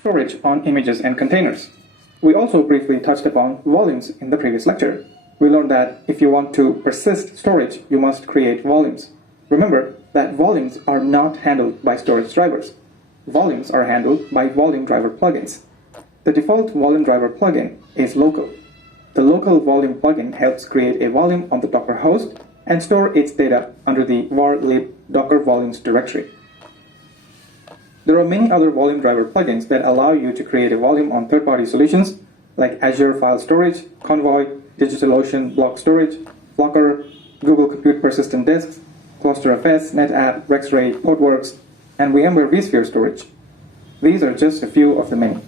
storage on images and containers. We also briefly touched upon volumes in the previous lecture. We learned that if you want to persist storage, you must create volumes. Remember that volumes are not handled by storage drivers. Volumes are handled by volume driver plugins. The default volume driver plugin is local. The local volume plugin helps create a volume on the Docker host and store its data under the var lib docker volumes directory. There are many other volume driver plugins that allow you to create a volume on third-party solutions like Azure File Storage, Convoy, DigitalOcean Block Storage, Flocker, Google Compute Persistent Disks, ClusterFS, NetApp, RexRay, Portworx, and VMware vSphere Storage. These are just a few of the many.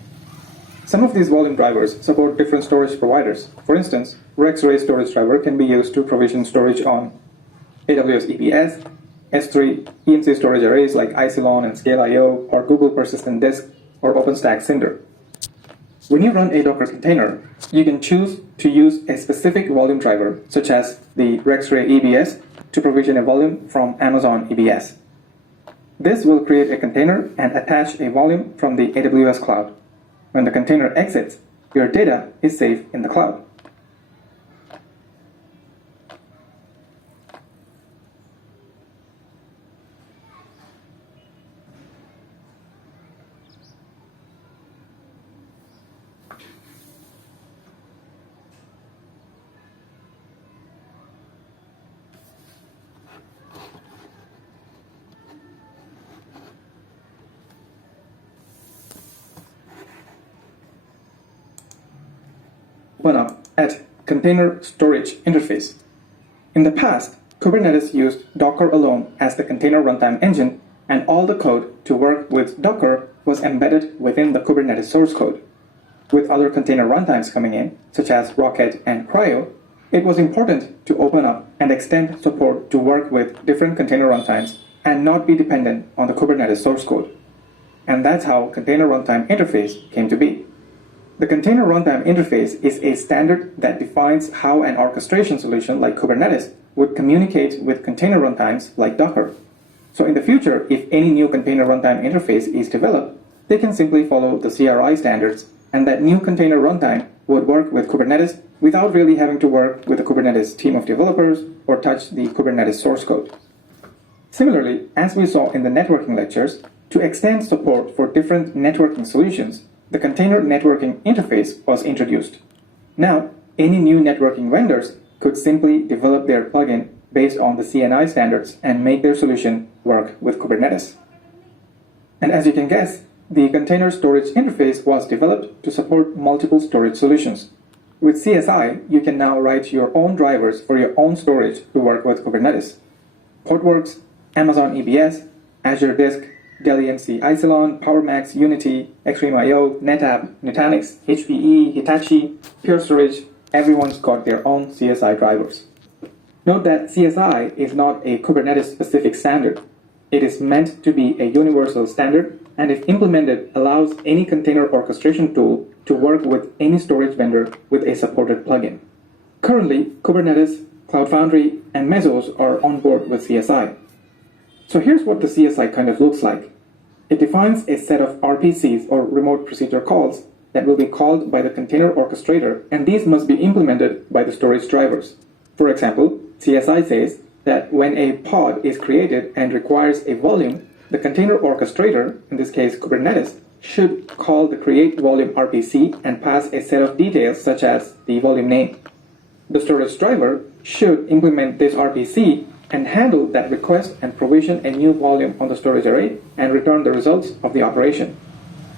Some of these volume drivers support different storage providers. For instance, RexRay storage driver can be used to provision storage on AWS EBS, S3, EMC storage arrays like Isilon and Scale.io, or Google Persistent Disk, or OpenStack Cinder. When you run a Docker container, you can choose to use a specific volume driver, such as the RexRay EBS, to provision a volume from Amazon EBS. This will create a container and attach a volume from the AWS cloud. When the container exits, your data is safe in the cloud. Open up at Container Storage Interface. In the past, Kubernetes used Docker alone as the container runtime engine, and all the code to work with Docker was embedded within the Kubernetes source code. With other container runtimes coming in, such as Rocket and CRI-O, it was important to open up and extend support to work with different container runtimes and not be dependent on the Kubernetes source code. And that's how Container Runtime Interface came to be. The Container Runtime Interface is a standard that defines how an orchestration solution like Kubernetes would communicate with container runtimes like Docker. So in the future, if any new Container Runtime Interface is developed, they can simply follow the CRI standards, and that new container runtime would work with Kubernetes without really having to work with the Kubernetes team of developers or touch the Kubernetes source code. Similarly, as we saw in the networking lectures, to extend support for different networking solutions, the Container Networking Interface was introduced. Now, any new networking vendors could simply develop their plugin based on the CNI standards and make their solution work with Kubernetes. And as you can guess, the Container Storage Interface was developed to support multiple storage solutions. With CSI, you can now write your own drivers for your own storage to work with Kubernetes. Portworx, Amazon EBS, Azure Disk, Dell EMC Isilon, PowerMax, Unity, Extreme.io, NetApp, Nutanix, HPE, Hitachi, Pure Storage, everyone's got their own CSI drivers. Note that CSI is not a Kubernetes-specific standard. It is meant to be a universal standard, and if implemented, allows any container orchestration tool to work with any storage vendor with a supported plugin. Currently, Kubernetes, Cloud Foundry, and Mesos are on board with CSI. So here's what the CSI kind of looks like. It defines a set of RPCs, or remote procedure calls, that will be called by the container orchestrator, and these must be implemented by the storage drivers. For example, CSI says that when a pod is created and requires a volume, the container orchestrator, in this case Kubernetes, should call the create volume RPC and pass a set of details such as the volume name. The storage driver should implement this RPC and handle that request and provision a new volume on the storage array and return the results of the operation.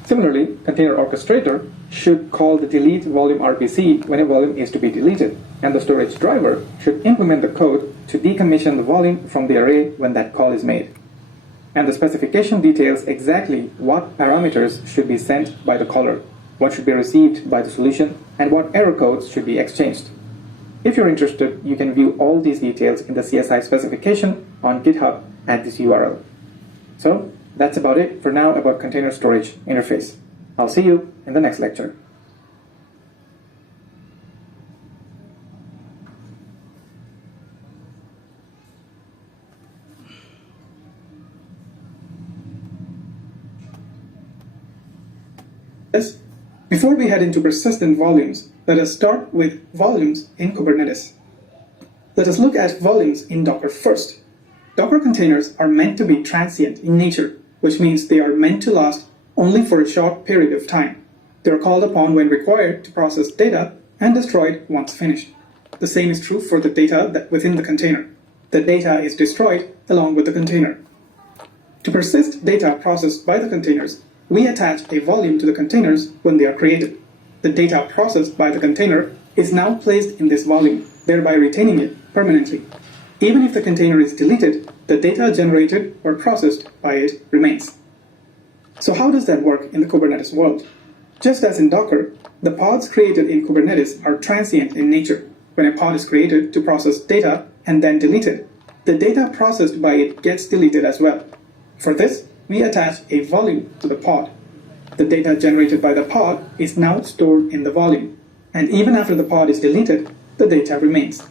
Similarly, container orchestrator should call the delete volume RPC when a volume is to be deleted, and the storage driver should implement the code to decommission the volume from the array when that call is made. And the specification details exactly what parameters should be sent by the caller, what should be received by the solution, and what error codes should be exchanged. If you're interested, you can view all these details in the CSI specification on GitHub at this URL. So that's about it for now about Container Storage Interface. I'll see you in the next lecture. Kubernetes. Before we head into persistent volumes, let us start with volumes in Kubernetes. Let us look at volumes in Docker first. Docker containers are meant to be transient in nature, which means they are meant to last only for a short period of time. They are called upon when required to process data and destroyed once finished. The same is true for the data within the container. The data is destroyed along with the container. To persist data processed by the containers, we attach a volume to the containers when they are created. The data processed by the container is now placed in this volume, thereby retaining it permanently. Even if the container is deleted, the data generated or processed by it remains. So how does that work in the Kubernetes world? Just as in Docker, the pods created in Kubernetes are transient in nature. When a pod is created to process data and then deleted, the data processed by it gets deleted as well. For this, we attach a volume to the pod. The data generated by the pod is now stored in the volume, and even after the pod is deleted, the data remains.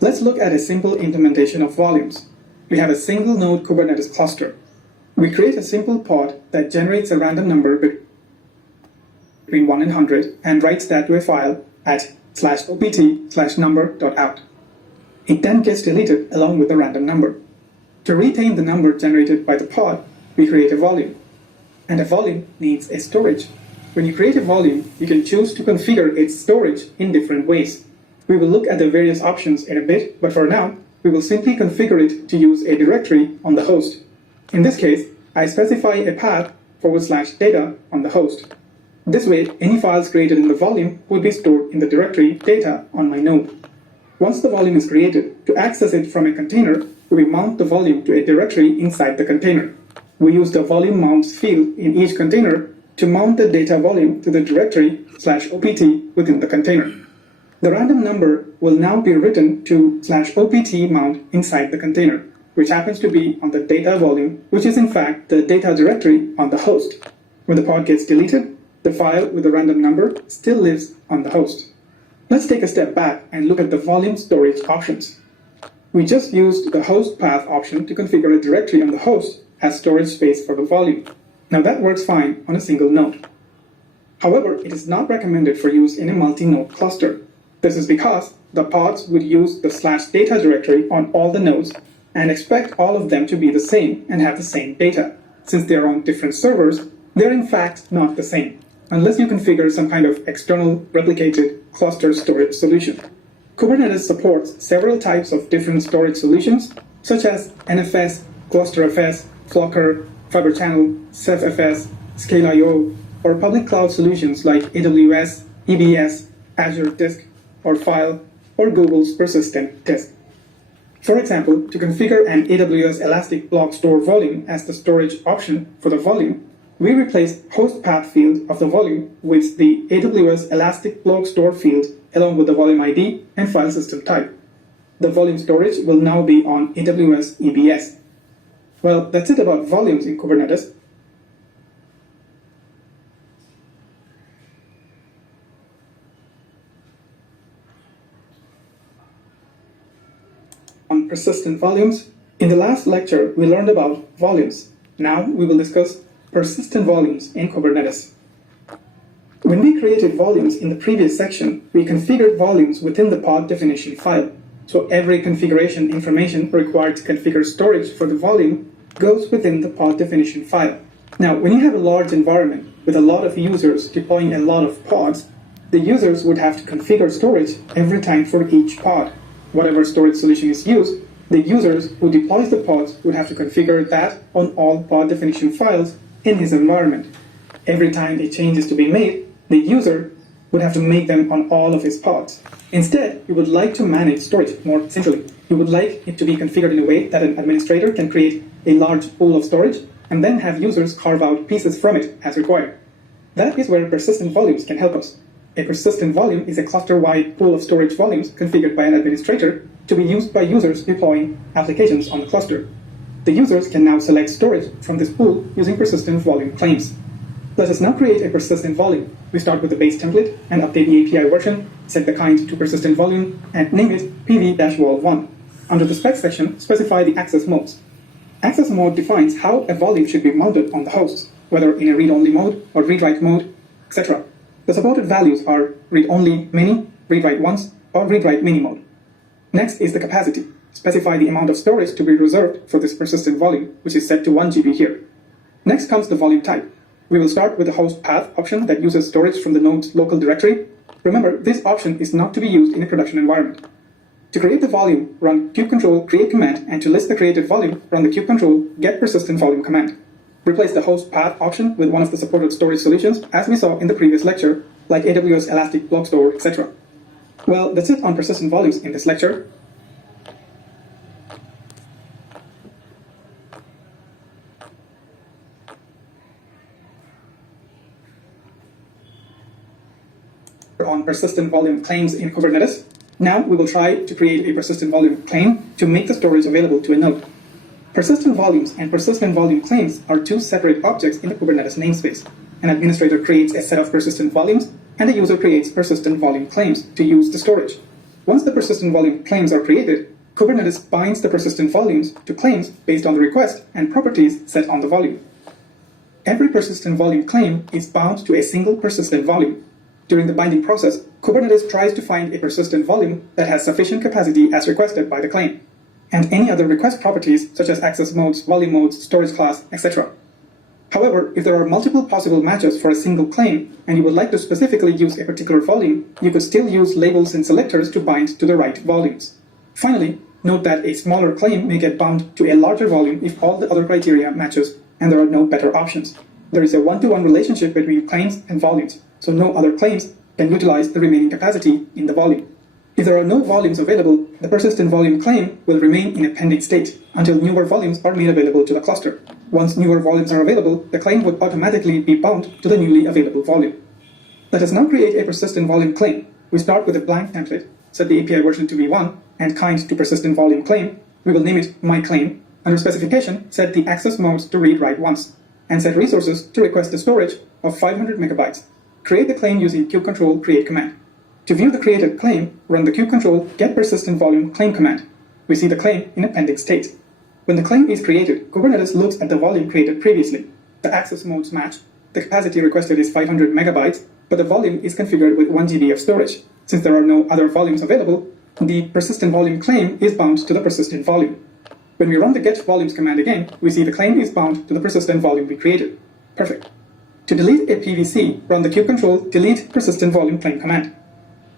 Let's look at a simple implementation of volumes. We have a single node Kubernetes cluster. We create a simple pod that generates a random number between 1 and 100 and writes that to a file at /opt/number.out. It then gets deleted along with the random number. To retain the number generated by the pod, we create a volume. And a volume needs a storage. When you create a volume, you can choose to configure its storage in different ways. We will look at the various options in a bit, but for now, we will simply configure it to use a directory on the host. In this case, I specify a path /data on the host. This way, any files created in the volume will be stored in the directory data on my node. Once the volume is created, to access it from a container, we mount the volume to a directory inside the container. We use the volume mounts field in each container to mount the data volume to the directory /opt within the container. The random number will now be written to /opt mount inside the container, which happens to be on the data volume, which is in fact the data directory on the host. When the pod gets deleted, the file with the random number still lives on the host. Let's take a step back and look at the volume storage options. We just used the host path option to configure a directory on the host as storage space for the volume. Now that works fine on a single node. However, it is not recommended for use in a multi-node cluster. This is because the pods would use the /data directory on all the nodes and expect all of them to be the same and have the same data. Since they are on different servers, they're in fact not the same, unless you configure some kind of external replicated cluster storage solution. Kubernetes supports several types of different storage solutions, such as NFS, ClusterFS, Flocker, Fiber Channel, CephFS, Scale.io, or public cloud solutions like AWS, EBS, Azure Disk, or File, or Google's Persistent Disk. For example, to configure an AWS Elastic Block Store volume as the storage option for the volume, we replace host path field of the volume with the AWS Elastic Block Store field along with the volume ID and file system type. The volume storage will now be on AWS EBS. Well, that's it about volumes in Kubernetes. On persistent volumes, in the last lecture we learned about volumes. Now we will discuss persistent volumes in Kubernetes. When we created volumes in the previous section, we configured volumes within the pod definition file. So every configuration information required to configure storage for the volume goes within the pod definition file. Now, when you have a large environment with a lot of users deploying a lot of pods, the users would have to configure storage every time for each pod. Whatever storage solution is used, the users who deploys the pods would have to configure that on all pod definition files in his environment. Every time a change is to be made, the user would have to make them on all of his pods. Instead, you would like to manage storage more simply. You would like it to be configured in a way that an administrator can create a large pool of storage and then have users carve out pieces from it as required. That is where persistent volumes can help us. A persistent volume is a cluster-wide pool of storage volumes configured by an administrator to be used by users deploying applications on the cluster. The users can now select storage from this pool using persistent volume claims. Let us now create a persistent volume. We start with the base template and update the API version, set the kind to persistent volume, and name it PV-Vol1. Under the specs section, specify the access modes. Access mode defines how a volume should be mounted on the host. whether in a read-only mode or read-write mode, etc. The supported values are read-only mini, read-write once, or read-write mini mode. Next is the capacity. Specify the amount of storage to be reserved for this persistent volume, which is set to 1 GB here. Next comes the volume type. We will start with the host path option that uses storage from the node's local directory. Remember, this option is not to be used in a production environment. To create the volume, run kubectl create command, and to list the created volume, run the kubectl get persistent volume command. Replace the host path option with one of the supported storage solutions, as we saw in the previous lecture, like AWS Elastic Block Store, etc. Well, that's it on persistent volumes in this lecture. On persistent volume claims in Kubernetes. Now we will try to create a persistent volume claim to make the storage available to a node. Persistent volumes and persistent volume claims are two separate objects in the Kubernetes namespace. An administrator creates a set of persistent volumes, and the user creates persistent volume claims to use the storage. Once the persistent volume claims are created, Kubernetes binds the persistent volumes to claims based on the request and properties set on the volume. Every persistent volume claim is bound to a single persistent volume. During the binding process, Kubernetes tries to find a persistent volume that has sufficient capacity as requested by the claim, and any other request properties such as access modes, volume modes, storage class, etc. However, if there are multiple possible matches for a single claim, and you would like to specifically use a particular volume, you could still use labels and selectors to bind to the right volumes. Finally, note that a smaller claim may get bound to a larger volume if all the other criteria matches and there are no better options. There is a one-to-one relationship between claims and volumes, so no other claims can utilize the remaining capacity in the volume. If there are no volumes available, the persistent volume claim will remain in a pending state until newer volumes are made available to the cluster. Once newer volumes are available, the claim would automatically be bound to the newly available volume. Let us now create a persistent volume claim. We start with a blank template, set the API version to v1, and kind to persistent volume claim. We will name it myClaim. Under specification, set the access modes to read-write once, and set resources to request the storage of 500 megabytes. Create the claim using kubectl create command. To view the created claim, run the kubectl get persistent volume claim command. We see the claim in a pending state. When the claim is created, Kubernetes looks at the volume created previously. The access modes match. The capacity requested is 500 megabytes, but the volume is configured with 1 GB of storage. Since there are no other volumes available, the persistent volume claim is bound to the persistent volume. When we run the get volumes command again, we see the claim is bound to the persistent volume we created. Perfect. To delete a PVC, run the kubectl delete persistent volume claim command.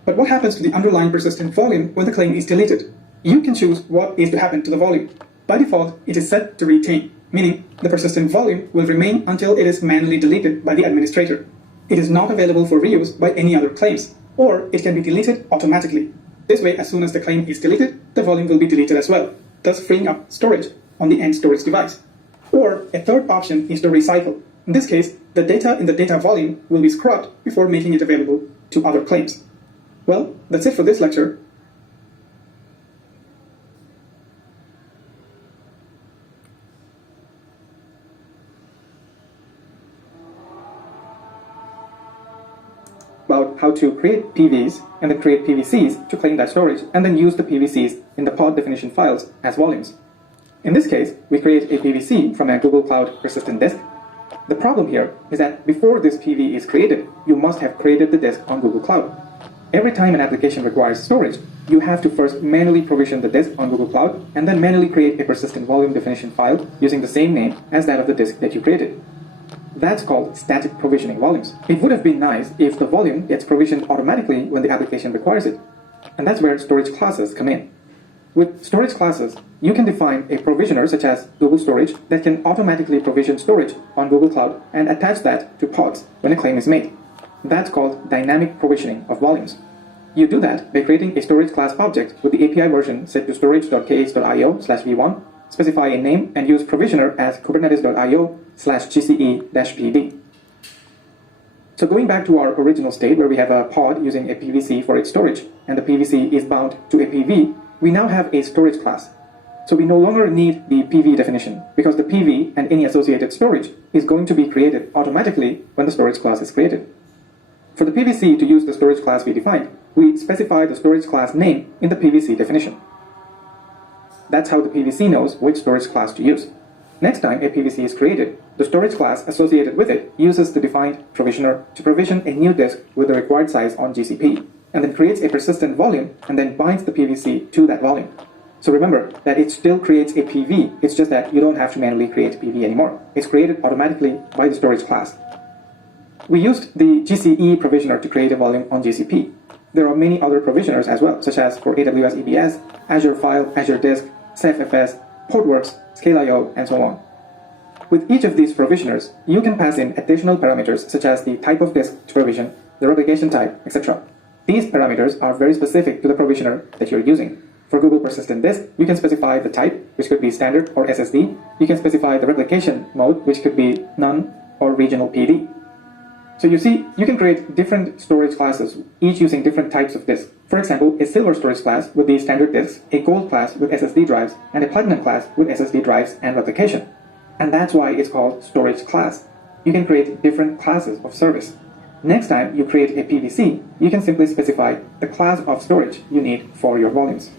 But what happens to the underlying persistent volume when the claim is deleted? You can choose what is to happen to the volume. By default, it is set to retain, meaning the persistent volume will remain until it is manually deleted by the administrator. It is not available for reuse by any other claims, or it can be deleted automatically. This way, as soon as the claim is deleted, the volume will be deleted as well, thus freeing up storage on the end storage device. Or a third option is to recycle. In this case, the data in the data volume will be scrubbed before making it available to other claims. Well, that's it for this lecture. About how to create PVs and then create PVCs to claim that storage, and then use the PVCs in the pod definition files as volumes. In this case, we create a PVC from a Google Cloud persistent disk. The problem here is that before this PV is created, you must have created the disk on Google Cloud. Every time an application requires storage, you have to first manually provision the disk on Google Cloud and then manually create a persistent volume definition file using the same name as that of the disk that you created. That's called static provisioning volumes. It would have been nice if the volume gets provisioned automatically when the application requires it. And that's where storage classes come in. With storage classes, you can define a provisioner such as Google Storage that can automatically provision storage on Google Cloud and attach that to pods when a claim is made. That's called dynamic provisioning of volumes. You do that by creating a storage class object with the API version set to storage.kh.io/v1, specify a name, and use provisioner as kubernetes.io/gce-pd. So going back to our original state where we have a pod using a PVC for its storage, and the PVC is bound to a PV, we now have a storage class. So we no longer need the PV definition, because the PV and any associated storage is going to be created automatically when the storage class is created. For the PVC to use the storage class we defined, we specify the storage class name in the PVC definition. That's how the PVC knows which storage class to use. Next time a PVC is created, the storage class associated with it uses the defined provisioner to provision a new disk with the required size on GCP, and then creates a persistent volume and then binds the PVC to that volume. So remember that it still creates a PV, it's just that you don't have to manually create PV anymore. It's created automatically by the storage class. We used the GCE provisioner to create a volume on GCP. There are many other provisioners as well, such as for AWS EBS, Azure File, Azure Disk, CephFS, Portworx, Scale.io, and so on. With each of these provisioners, you can pass in additional parameters such as the type of disk to provision, the replication type, etc. These parameters are very specific to the provisioner that you're using. For Google Persistent Disk, you can specify the type, which could be standard or SSD. You can specify the replication mode, which could be none or regional PD. So you see, you can create different storage classes, each using different types of disk. For example, a silver storage class with the standard disks, a gold class with SSD drives, and a platinum class with SSD drives and replication. And that's why it's called storage class. You can create different classes of service. Next time you create a PVC, you can simply specify the class of storage you need for your volumes.